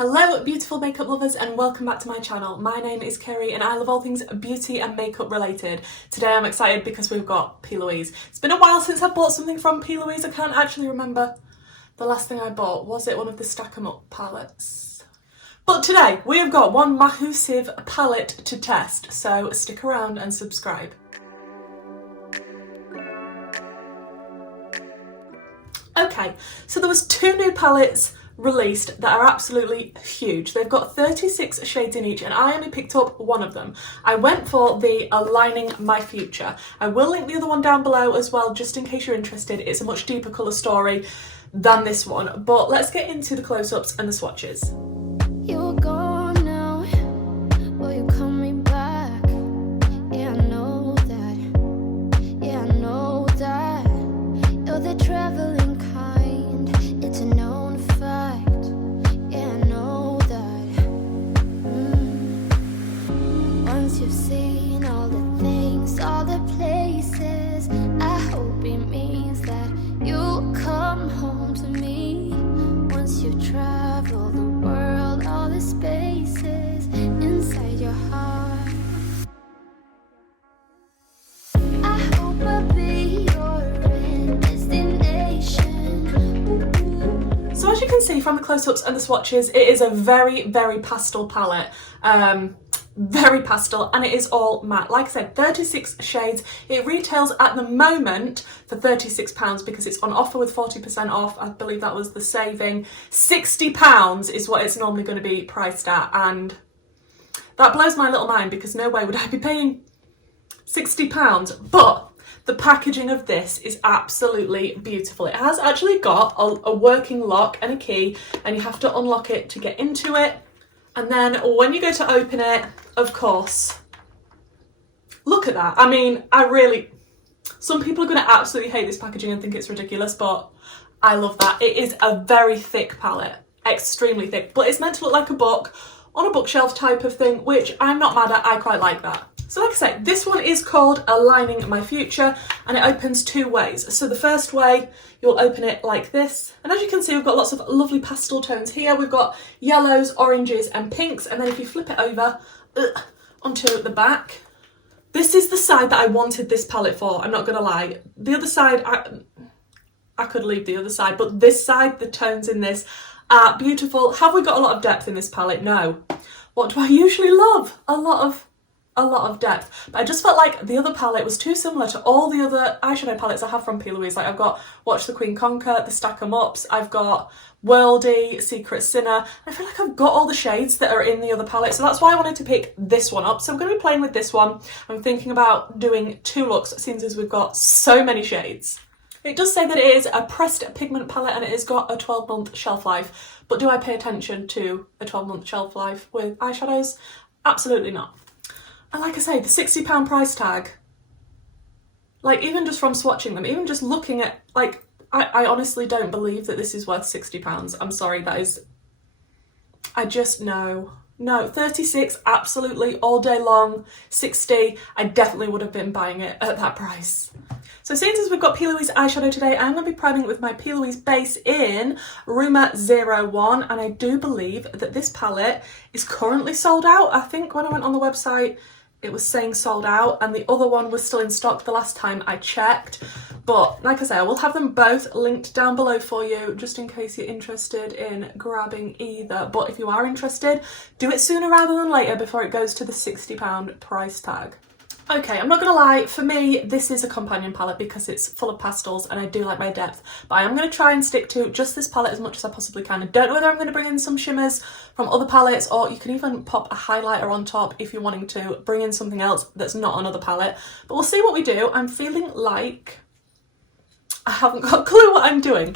Hello beautiful makeup lovers and welcome back to my channel. My name is Kerry and I love all things beauty and makeup related. Today I'm excited because we've got Plouise. It's been a while since I've bought something from Plouise. I can't actually remember the last thing I bought. Was it one of the Stack 'em Up palettes? But today we have got one massive palette to test, so stick around and subscribe. Okay, so there was two new palettes released that are absolutely huge. They've got 36 shades in each and I only picked up one of them. I went for the Aligning My Future. I will link the other one down below as well just in case you're interested. It's a much deeper colour story than this one, but let's get into the close-ups and the swatches. You're gone now, will you coming back? Yeah, I know that, yeah, I know that. You're the travelling kind, it's a known fact. Yeah, I know that. Once you've seen all the things, all the places, I hope it means that you'll come home to me. Once you've traveled the world, all the spaces inside your heart, I hope I'll be your destination. So as you can see from the close-ups and the swatches, it is a very, very pastel palette. Very pastel, and it is all matte. Like I said, 36 shades. It retails at the moment for £36 because it's on offer with 40% off. I believe that was the saving. £60 is what it's normally going to be priced at, and that blows my little mind because no way would I be paying £60. But the packaging of this is absolutely beautiful. It has actually got a working lock and a key, and you have to unlock it to get into it. And then when you go to open it, of course, look at that. I mean, some people are going to absolutely hate this packaging and think it's ridiculous, but I love that. It is a very thick palette, extremely thick, but it's meant to look like a book on a bookshelf type of thing, which I'm not mad at. I quite like that. So like I say, this one is called Aligning My Future and it opens two ways. So the first way, you'll open it like this. And as you can see, we've got lots of lovely pastel tones here. We've got yellows, oranges and pinks. And then if you flip it over onto the back, this is the side that I wanted this palette for. I'm not gonna lie. The other side, I could leave the other side, but this side, the tones in this are beautiful. Have we got a lot of depth in this palette? No. What do I usually love? A lot of depth, but I just felt like the other palette was too similar to all the other eyeshadow palettes I have from Plouise. Like I've got Watch the Queen Conquer, the Stack 'em Ups, I've got Wenzdae, Secret Sinner. I feel like I've got all the shades that are in the other palette, so that's why I wanted to pick this one up. So I'm going to be playing with this one. I'm thinking about doing two looks since we've got so many shades. It does say that it is a pressed pigment palette and it has got a 12-month shelf life, but do I pay attention to a 12-month shelf life with eyeshadows? Absolutely not. And like I say, the £60 price tag, like even just from swatching them, even just looking at, like, I honestly don't believe that this is worth £60. I'm sorry, that is, I just know. No, 36, absolutely, all day long. 60, I definitely would have been buying it at that price. So since we've got Plouise eyeshadow today, I'm going to be priming it with my Plouise base in Rumour 01, and I do believe that this palette is currently sold out. I think when I went on the website, it was saying sold out, and the other one was still in stock the last time I checked. But like I say, I will have them both linked down below for you, just in case you're interested in grabbing either. But if you are interested, do it sooner rather than later before it goes to the £60 price tag. Okay, I'm not gonna lie, for me, this is a companion palette because it's full of pastels and I do like my depth, but I am gonna try and stick to just this palette as much as I possibly can. I don't know whether I'm gonna bring in some shimmers from other palettes, or you can even pop a highlighter on top if you're wanting to bring in something else that's not another palette, but we'll see what we do. I'm feeling like I haven't got a clue what I'm doing.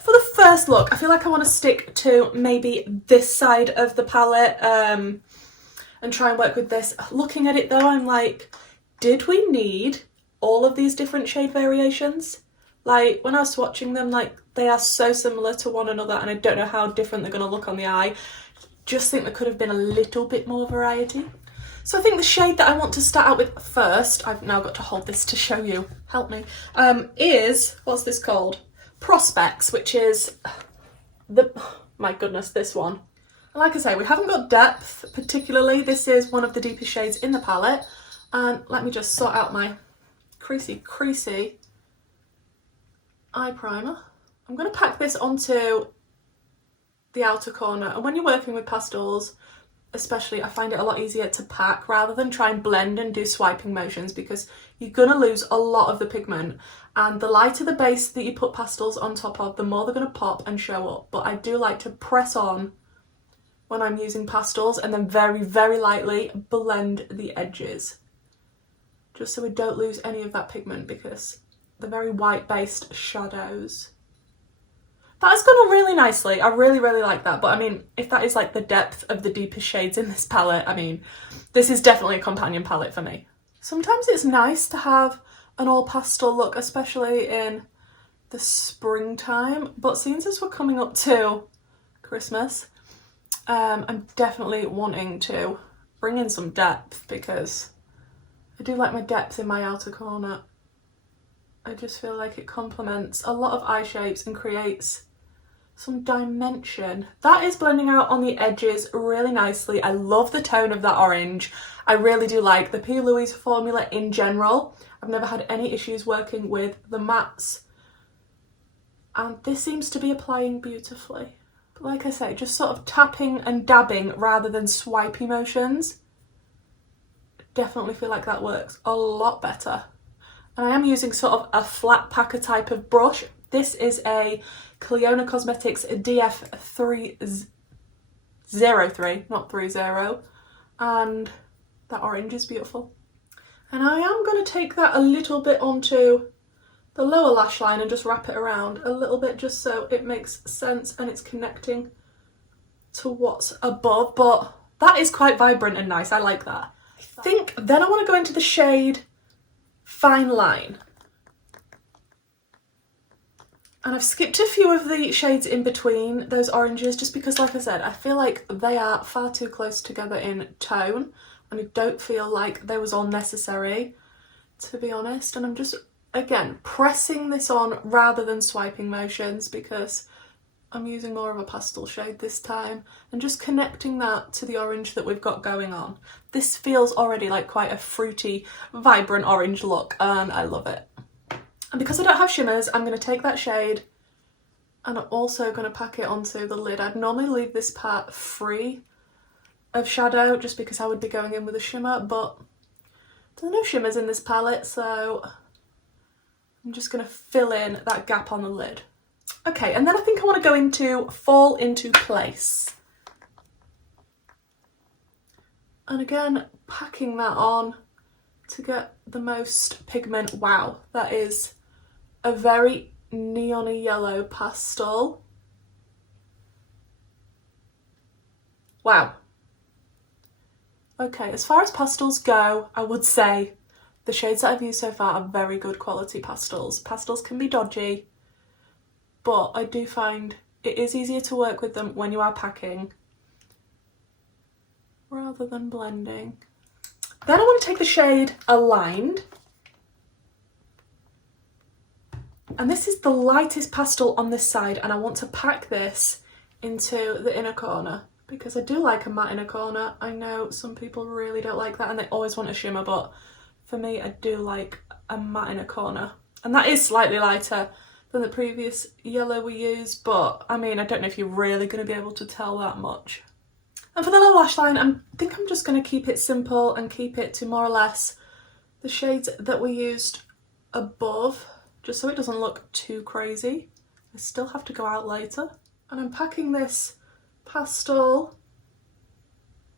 For the first look, I feel like I wanna stick to maybe this side of the palette and try and work with this. Looking at it though, I'm like, did we need all of these different shade variations? Like when I was swatching them, like they are so similar to one another and I don't know how different they're going to look on the eye. Just think there could have been a little bit more variety. So I think the shade that I want to start out with first, I've now got to hold this to show you, help me, is, what's this called? Prospects, which is my goodness, this one. Like I say, we haven't got depth particularly. This is one of the deepest shades in the palette. And let me just sort out my creasy eye primer. I'm going to pack this onto the outer corner. And when you're working with pastels, especially, I find it a lot easier to pack rather than try and blend and do swiping motions, because you're going to lose a lot of the pigment. And the lighter the base that you put pastels on top of, the more they're going to pop and show up. But I do like to press on when I'm using pastels and then very, very lightly blend the edges, just so we don't lose any of that pigment, because the very white based shadows. That's gone on really nicely. I really, really like that. But I mean, if that is like the depth of the deepest shades in this palette, I mean, this is definitely a companion palette for me. Sometimes it's nice to have an all pastel look, especially in the springtime. But since as we're coming up to Christmas, I'm definitely wanting to bring in some depth, because I do like my depth in my outer corner. I just feel like it complements a lot of eye shapes and creates some dimension. That is blending out on the edges really nicely. I love the tone of that orange. I really do like the Plouise formula in general. I've never had any issues working with the mattes. And this seems to be applying beautifully. But like I say, just sort of tapping and dabbing rather than swipey motions. Definitely feel like that works a lot better. And I am using sort of a flat packer type of brush. This is a Klarity Cosmetics DF303, not 30. And that orange is beautiful. And I am going to take that a little bit onto the lower lash line and just wrap it around a little bit, just so it makes sense and it's connecting to what's above. But that is quite vibrant and nice. I like that. I think then I want to go into the shade Fine Line. And I've skipped a few of the shades in between those oranges, just because, like I said, I feel like they are far too close together in tone, and I don't feel like they was all necessary, to be honest. And I'm just, again, pressing this on rather than swiping motions, because I'm using more of a pastel shade this time, and just connecting that to the orange that we've got going on. This feels already like quite a fruity, vibrant orange look, and I love it. And because I don't have shimmers, I'm going to take that shade and I'm also going to pack it onto the lid. I'd normally leave this part free of shadow just because I would be going in with a shimmer, but there's no shimmers in this palette, so I'm just going to fill in that gap on the lid. Okay, and then I think I want to go into Fall Into Place. And again, packing that on to get the most pigment. Wow, that is a very neon-y yellow pastel. Wow. Okay, as far as pastels go, I would say the shades that I've used so far are very good quality pastels. Pastels can be dodgy, but I do find it is easier to work with them when you are packing rather than blending. Then I want to take the shade Aligned. And this is the lightest pastel on this side, and I want to pack this into the inner corner because I do like a matte inner corner. I know some people really don't like that and they always want a shimmer, but for me, I do like a matte inner corner. And that is slightly lighter than the previous yellow we used, but I mean, I don't know if you're really going to be able to tell that much. And for the lower lash line, I think I'm just going to keep it simple and keep it to more or less the shades that we used above, just so it doesn't look too crazy. I still have to go out later. And I'm packing this pastel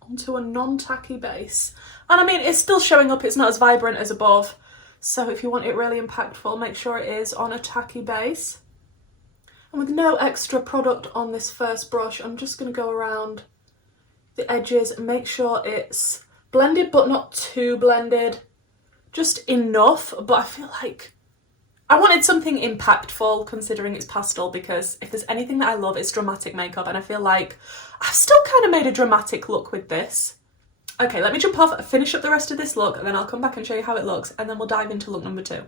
onto a non-tacky base. And I mean, it's still showing up, it's not as vibrant as above. So if you want it really impactful, make sure it is on a tacky base. And with no extra product on this first brush, I'm just going to go around the edges and make sure it's blended but not too blended. Just enough, but I feel like I wanted something impactful considering it's pastel, because if there's anything that I love, it's dramatic makeup, and I feel like I've still kind of made a dramatic look with this. Okay, let me jump off, finish up the rest of this look, and then I'll come back and show you how it looks, and then we'll dive into look number 2.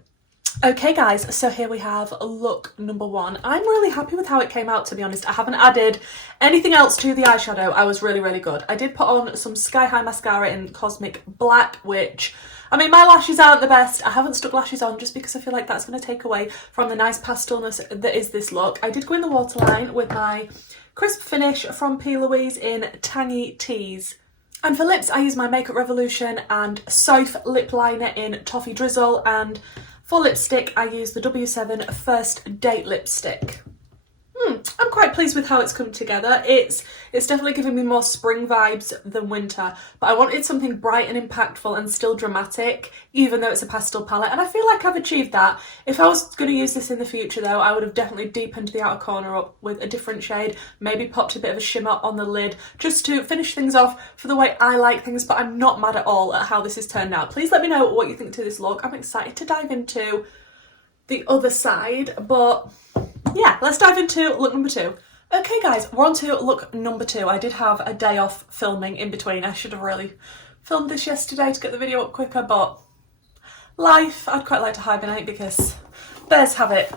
Okay guys, so here we have look number one. I'm really happy with how it came out, to be honest. I haven't added anything else to the eyeshadow. I was really good. I did put on some Sky High mascara in Cosmic Black, which, I mean, my lashes aren't the best. I haven't stuck lashes on just because I feel like that's going to take away from the nice pastelness that is this look. I did go in the waterline with my crisp finish from Plouise in Tangy Teas. And for lips, I use my Makeup Revolution and Soph lip liner in Toffee Drizzle, and for lipstick, I use the W7 First Date lipstick. I'm quite pleased with how it's come together. It's definitely giving me more spring vibes than winter, but I wanted something bright and impactful and still dramatic, even though it's a pastel palette, and I feel like I've achieved that. If I was going to use this in the future though, I would have definitely deepened the outer corner up with a different shade, maybe popped a bit of a shimmer on the lid, just to finish things off for the way I like things, but I'm not mad at all at how this has turned out. Please let me know what you think to this look. I'm excited to dive into the other side, but yeah, let's dive into look number two. Okay guys, we're on to look number two. I did have a day off filming in between. I should have really filmed this yesterday to get the video up quicker, but life, I'd quite like to hibernate because bears have it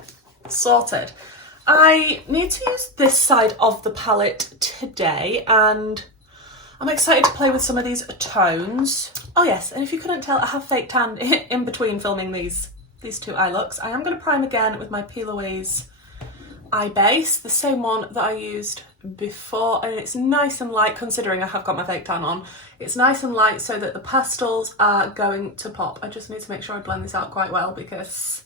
sorted. I need to use this side of the palette today, and I'm excited to play with some of these tones. Oh yes, and if you couldn't tell, I have fake tan in between filming these two eye looks. I am going to prime again with my Plouise eye base, the same one that I used before, and it's nice and light considering I have got my fake tan on. It's nice and light so that the pastels are going to pop. I just need to make sure I blend this out quite well because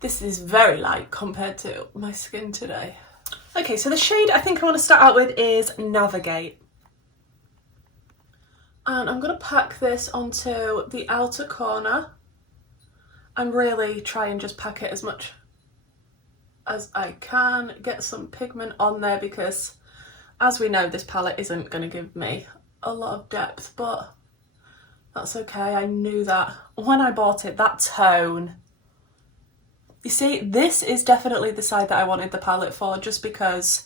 this is very light compared to my skin today. Okay, so the shade I think I want to start out with is Navigate. And I'm going to pack this onto the outer corner and really try and just pack it as much as I can, get some pigment on there because as we know this palette isn't going to give me a lot of depth, but that's okay. I knew that when I bought it, that tone. You see, this is definitely the side that I wanted the palette for, just because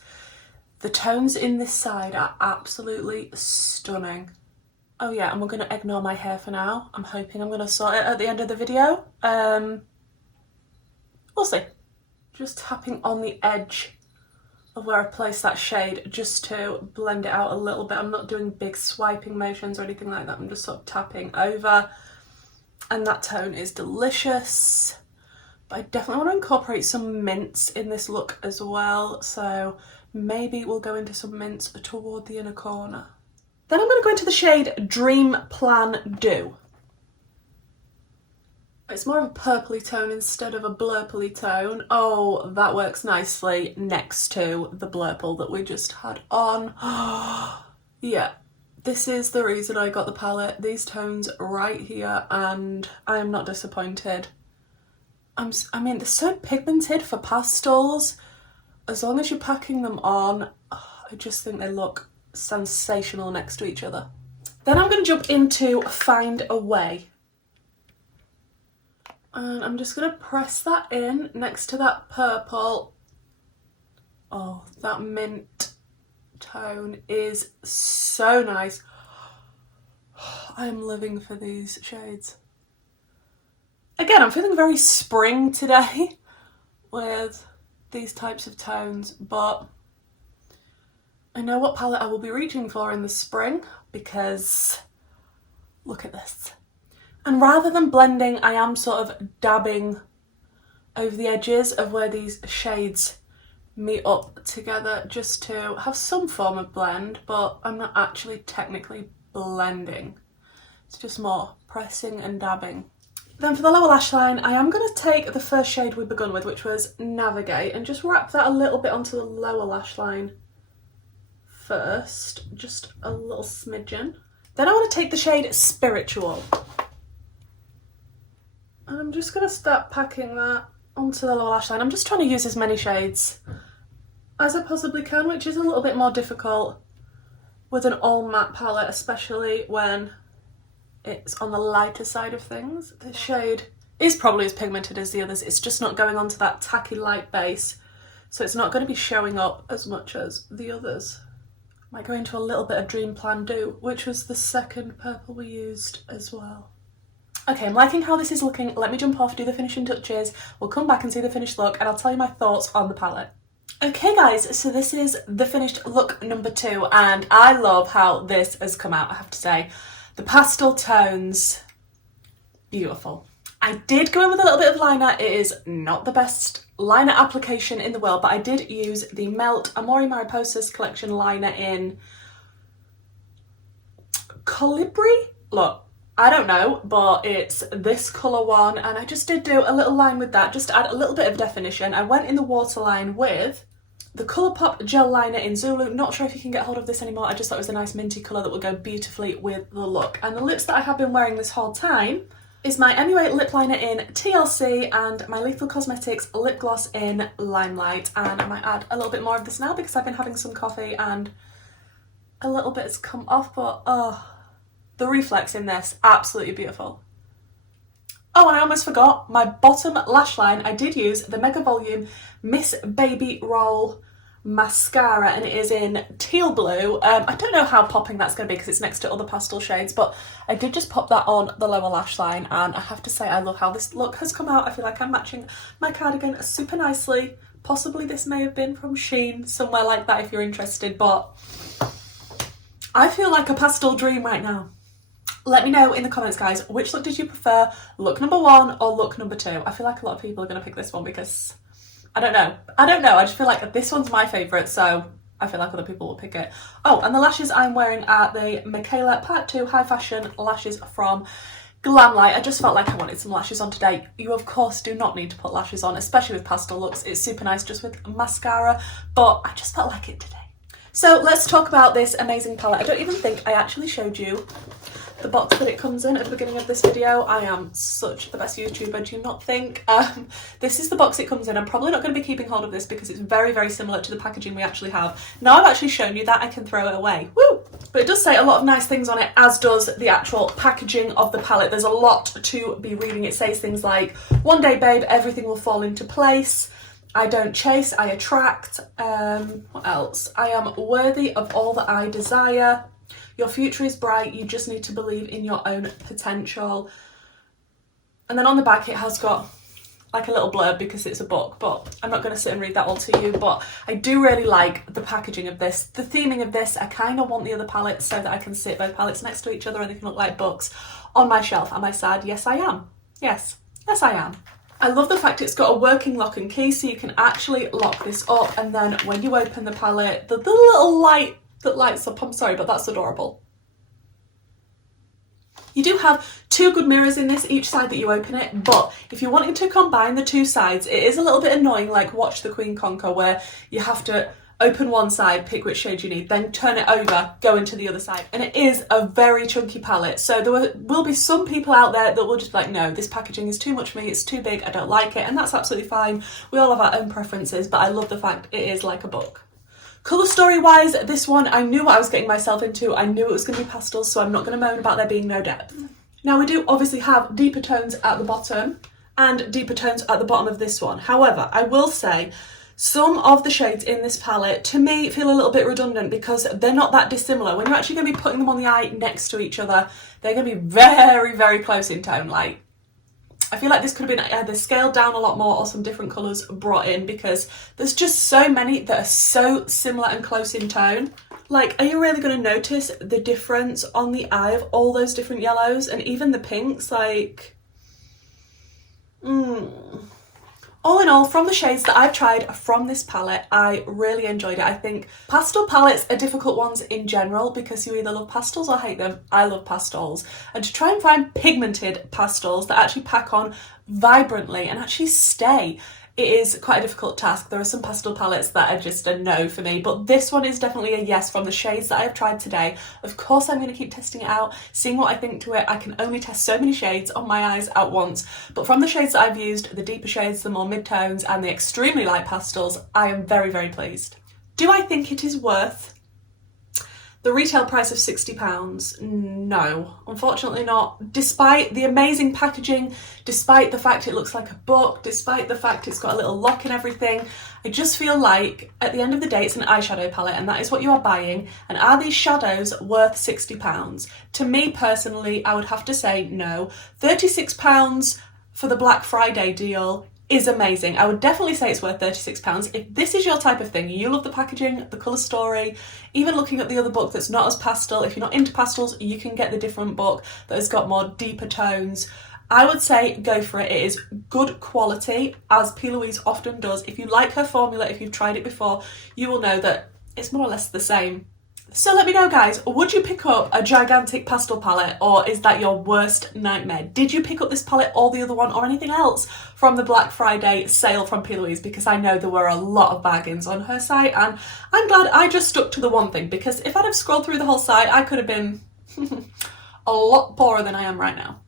the tones in this side are absolutely stunning. Oh yeah, and we're going to ignore my hair for now. I'm hoping I'm going to sort it at the end of the video. We'll see. Just tapping on the edge of where I place that shade just to blend it out a little bit. I'm not doing big swiping motions or anything like that. I'm just sort of tapping over. And that tone is delicious. But I definitely want to incorporate some mints in this look as well. So maybe we'll go into some mints toward the inner corner. Then I'm going to go into the shade Dream Plan Do. It's more of a purpley tone instead of a blurpley tone. Oh, that works nicely next to the blurple that we just had on. Yeah, this is the reason I got the palette. These tones right here, and I am not disappointed. I mean, they're so pigmented for pastels. As long as you're packing them on, I just think they look sensational next to each other. Then I'm going to jump into Find a Way. And I'm just going to press that in next to that purple. Oh, that mint tone is so nice. I'm living for these shades. Again, I'm feeling very spring today with these types of tones, but I know what palette I will be reaching for in the spring because look at this. And rather than blending, I am sort of dabbing over the edges of where these shades meet up together just to have some form of blend, but I'm not actually technically blending. It's just more pressing and dabbing. Then for the lower lash line, I am going to take the first shade we begun with, which was Navigate, and just wrap that a little bit onto the lower lash line first, just a little smidgen. Then I want to take the shade Spiritual. I'm just going to start packing that onto the lower lash line. I'm just trying to use as many shades as I possibly can, which is a little bit more difficult with an all matte palette, especially when it's on the lighter side of things. This shade is probably as pigmented as the others. It's just not going onto that tacky light base, so it's not going to be showing up as much as the others. Might go into a little bit of Dream Plan Do, which was the second purple we used as well. Okay, I'm liking how this is looking. Let me jump off, do the finishing touches. We'll come back and see the finished look and I'll tell you my thoughts on the palette. Okay guys, so this is the finished look number 2 and I love how this has come out, I have to say. The pastel tones, beautiful. I did go in with a little bit of liner. It is not the best liner application in the world, but I did use the Melt Amore Mariposas collection liner in Colibri? Look, I don't know, but it's this colour one, and I just did do a little line with that, just to add a little bit of definition. I went in the waterline with the Colourpop gel liner in Zulu. Not sure if you can get hold of this anymore. I just thought it was a nice minty colour that would go beautifully with the look. And the lips that I have been wearing this whole time is my MUA lip liner in TLC and my Lethal Cosmetics lip gloss in Limelight. And I might add a little bit more of this now because I've been having some coffee and a little bit has come off, but oh, the reflex in this, absolutely beautiful. Oh, and I almost forgot, my bottom lash line, I did use the Mega Volume Miss Baby Roll mascara and it is in teal blue. I don't know how popping that's going to be because it's next to other pastel shades, but I did just pop that on the lower lash line and I have to say I love how this look has come out. I feel like I'm matching my cardigan super nicely. Possibly this may have been from Shein, somewhere like that if you're interested, but I feel like a pastel dream right now. Let me know in the comments, guys, which look did you prefer, look number 1 or look number 2? I feel like a lot of people are going to pick this one because, I don't know, I just feel like this one's my favourite, so I feel like other people will pick it. Oh, and the lashes I'm wearing are the Mikayla Part 2 High Fashion lashes from Glamlite. I just felt like I wanted some lashes on today. You of course do not need to put lashes on, especially with pastel looks. It's super nice just with mascara, but I just felt like it today. So let's talk about this amazing palette. I don't even think I actually showed you the box that it comes in at the beginning of this video. I am such the best YouTuber, do you not think? This is the box it comes in. I'm probably not going to be keeping hold of this because it's very, very similar to the packaging we actually have. Now I've actually shown you that, I can throw it away. Woo! But it does say a lot of nice things on it, as does the actual packaging of the palette. There's a lot to be reading. It says things like, one day babe, everything will fall into place. I don't chase, I attract. What else? I am worthy of all that I desire. Your future is bright, you just need to believe in your own potential. And then on the back it has got like a little blurb because it's a book, but I'm not going to sit and read that all to you, but I do really like the packaging of this, the theming of this. I kind of want the other palettes so that I can sit both palettes next to each other and they can look like books on my shelf. Am I sad? Yes, I am. Yes, I am. I love the fact it's got a working lock and key so you can actually lock this up, and then when you open the palette, the little light that lights up, I'm sorry, but that's adorable. You do have 2 good mirrors in this, each side that you open it, but if you're wanting to combine the 2 sides, it is a little bit annoying, like Watch the Queen Conquer, where you have to open one side, pick which shade you need, then turn it over, go into the other side. And it is a very chunky palette, so there will be some people out there that will just be like, no, this packaging is too much for me, it's too big, I don't like it, and that's absolutely fine. We all have our own preferences, but I love the fact it is like a book. Colour story wise, this one, I knew what I was getting myself into. I knew it was going to be pastels, so I'm not going to moan about there being no depth. Now we do obviously have deeper tones at the bottom and deeper tones at the bottom of this one. However, I will say some of the shades in this palette to me feel a little bit redundant because they're not that dissimilar. When you're actually going to be putting them on the eye next to each other, they're going to be very, very close in tone. Like, I feel like this could have been either scaled down a lot more or some different colours brought in because there's just so many that are so similar and close in tone. Like, are you really going to notice the difference on the eye of all those different yellows and even the pinks? Like, all in all, from the shades that I've tried from this palette, I really enjoyed it. I think pastel palettes are difficult ones in general because you either love pastels or hate them. I love pastels. And to try and find pigmented pastels that actually pack on vibrantly and actually stay, it is quite a difficult task. There are some pastel palettes that are just a no for me, but this one is definitely a yes from the shades that I've tried today. Of course, I'm going to keep testing it out, seeing what I think to it. I can only test so many shades on my eyes at once, but from the shades that I've used, the deeper shades, the more mid-tones, and the extremely light pastels, I am very, very pleased. Do I think it is worth The retail price of £60? No, unfortunately not. Despite the amazing packaging, despite the fact it looks like a book, despite the fact it's got a little lock and everything, I just feel like at the end of the day it's an eyeshadow palette and that is what you are buying. And are these shadows worth £60? To me personally, I would have to say no. £36 for the Black Friday deal is amazing. I would definitely say it's worth £36. If this is your type of thing, you love the packaging, the colour story, even looking at the other book that's not as pastel, if you're not into pastels, you can get the different book that has got more deeper tones. I would say go for it. It is good quality, as Plouise often does. If you like her formula, if you've tried it before, you will know that it's more or less the same. So let me know, guys, would you pick up a gigantic pastel palette, or is that your worst nightmare? Did you pick up this palette or the other one or anything else from the Black Friday sale from Plouise? Because I know there were a lot of bargains on her site, and I'm glad I just stuck to the one thing, because if I'd have scrolled through the whole site, I could have been a lot poorer than I am right now.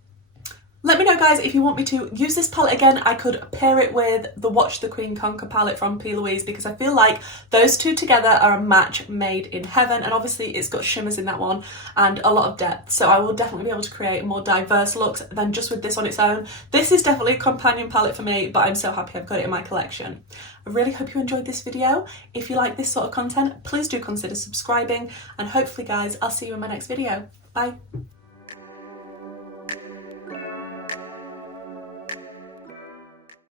Let me know, guys, if you want me to use this palette again. I could pair it with the Watch the Queen Conquer palette from Plouise, because I feel like those two together are a match made in heaven, and obviously it's got shimmers in that one and a lot of depth, so I will definitely be able to create more diverse looks than just with this on its own. This is definitely a companion palette for me, but I'm so happy I've got it in my collection. I really hope you enjoyed this video. If you like this sort of content, please do consider subscribing, and hopefully, guys, I'll see you in my next video. Bye.